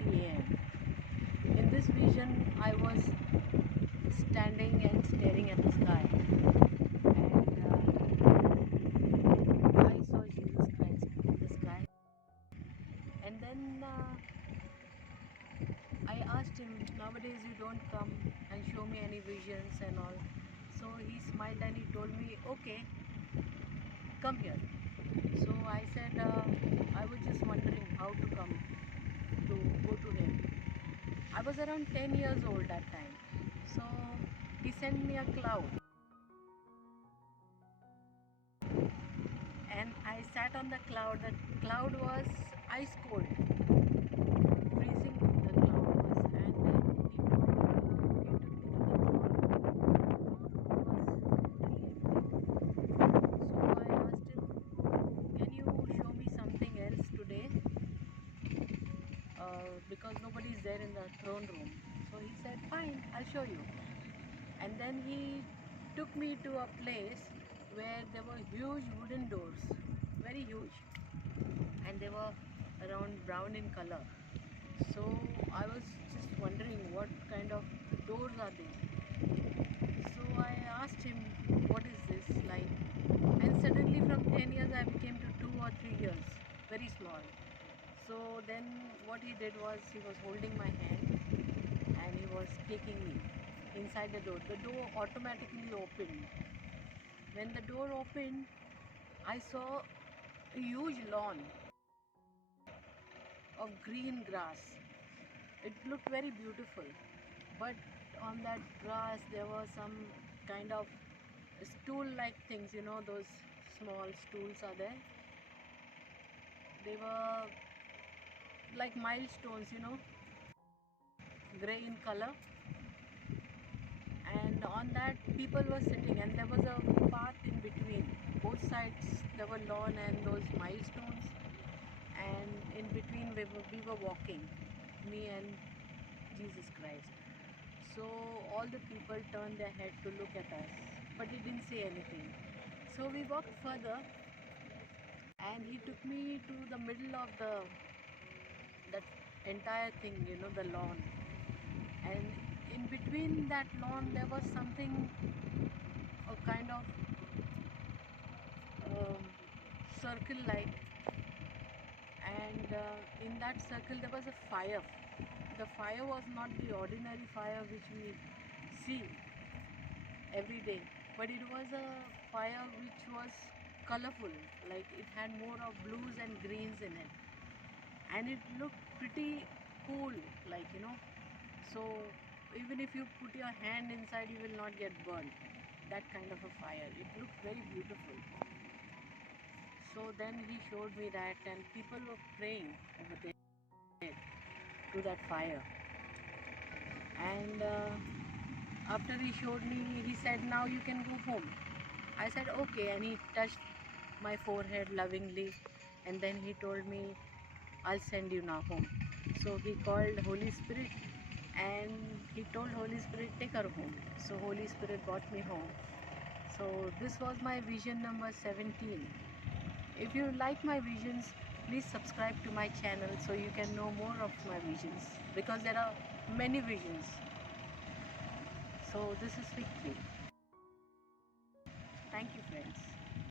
6:40 a.m. In this vision, I was standing and staring at the sky, and I saw Jesus Christ in the sky. And then I asked him, nowadays you don't come and show me any visions and all. So he smiled and he told me, okay, come here. So I said, I was just wondering how to come to go to him. I was around 10 years old that time. So he sent me a cloud. And I sat on the cloud. The cloud was ice cold, freezing the cloud was. And then he took me to the throne. So I asked him, can you show me something else today? Because nobody is there in the throne room. So he said, fine, I'll show you. And then he took me to a place where there were huge wooden doors, very huge, and they were around brown in color. So I was just wondering what kind of doors are they. So I asked him, what is this like? And suddenly from 10 years I became to 2 or 3 years, very small. So then what he did was, he was holding my hand and he was taking me inside the door. The door automatically opened. When the door opened, I saw a huge lawn of green grass. It looked very beautiful, but on that grass there was some kind of stool-like things, you know, those small stools are there. They were like milestones, you know, grey in color. And on that people were sitting, and there was a path in between. Both sides there were lawn and those milestones, and in between we were walking, me and Jesus Christ. So all the people turned their head to look at us, but he didn't say anything. So we walked further, and he took me to the middle of that entire thing, you know, the lawn. And in between that lawn there was something, a kind of circle like, and in that circle there was a fire. The fire was not the ordinary fire which we see every day, but it was a fire which was colorful, like it had more of blues and greens in it, and it looked pretty cool, like, you know. So even if you put your hand inside, you will not get burned. That kind of a fire. It looked very beautiful. So then he showed me that, and people were praying over there to that fire. And after he showed me, he said, now you can go home. I said, okay. And he touched my forehead lovingly, and then he told me, I'll send you now home. So he called Holy Spirit, and he told Holy Spirit, take her home. So Holy Spirit brought me home. So this was my vision number 17. If you like my visions, please subscribe to my channel so you can know more of my visions, because there are many visions. So this is victory. Thank you, friends.